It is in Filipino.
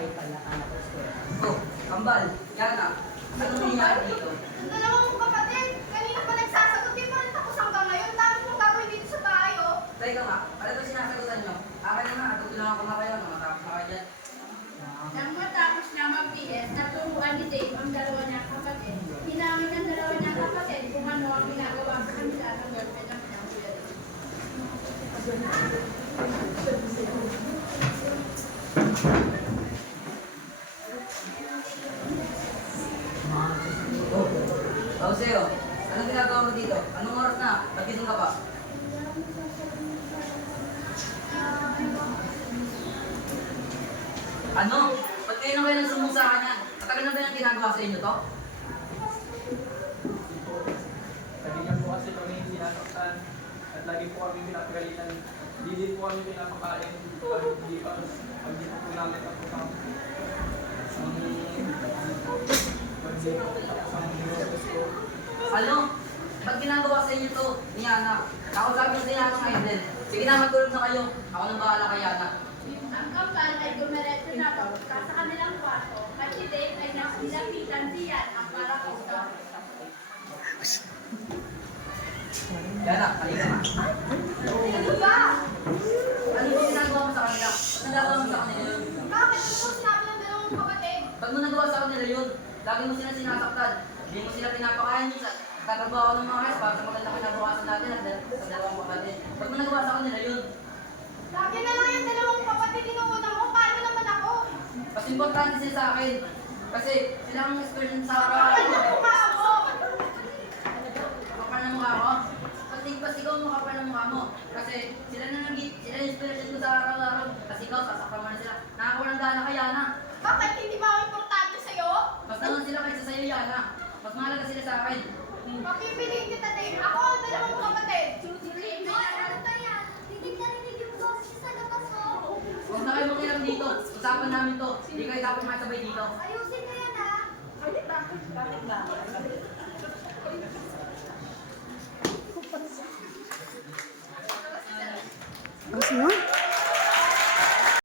bahay pala anak ko sir. Oh, kambal, Yana, ano nangyayari dito? Ang dalawa mong kapatid, kanina pa nagsasagot, di pa rin tapos hanggang ngayon. Dami mong gagawin dito sa bahay, oh. Teka nga, ano ito sinasagutan nyo? Akin na nga, tutulungan ko na kayo, matapos na kayo dyan. Nang matapos na mag-PS, naturuan ni Dave ang dalawa niyang kapatid. Hinangin ng dalawa niyang kapatid kung ano ang ginagawa sa kanila ng girlfriend ng kanyang kuya Dave. Oh, Seo, anong ginagawa mo dito? Anong oras na? Pagkising ka pa? Ano? Ba't kayo na kayo nagsumbong sa akin yan? Matagal na ba yung ginagawa sa inyo to? Lagi niya po kasi kami sinasaktan at lagi po kami pinapagalitan. Hindi din po kami pinapakain pag hindi po namin ako sa Ano? Ba't ginagawa sa inyo to? Ni Yana? Ako sabi ko sa Yana ngayon din. Sige na, matulog na kayo. Ako nang bahala kay Yana. Ang kambal ay dumiretso na po sa kanilang kwarto at si Dave ay nasilapitan siya ang para po sa Yana, halika na. Ano ba? Ano yung ginagawa mo sa kanila? Ba't nagawa mo sa kanila yun? Bakit? Ano po sinabi ng dalawang kapatid? Ba't mo nagawa sa kanila yun? Lagi mo sila sinasaktan. Hindi mo sila pinapakain. Tatrabaho ng mga guys para sa magandang kinabukasan natin at sa dalawang kapatid. Ba't mo nagawa sa kanila yun? Lagi na lang yung dalawang kapatid inuuna mo. Paano naman ako? Mas importante sila sa akin. Kasi sila ang experience sa Bakit araw-araw. na mukha ako? Kapal na mukha ko. Pag ikaw mo kapal na mukha mo. Kasi sila na sila yung inspiration ko sa araw-araw. Kasi ikaw, sasaktan mo na sila. Nakakawalang gana kay Yana. Bakit hindi ba ako importante sa'yo? Mas naman sila kaysa sa'yo, Yana. Mas mahalaga sila sa akin. Pakibiliin kita, Dave. Ako ang dalawang kapatid. Huwag na kayo makialam dito. Usapan namin to. Hindi kayo dapat makasabay dito. Ayusin mo yan, ha? Bakit ba?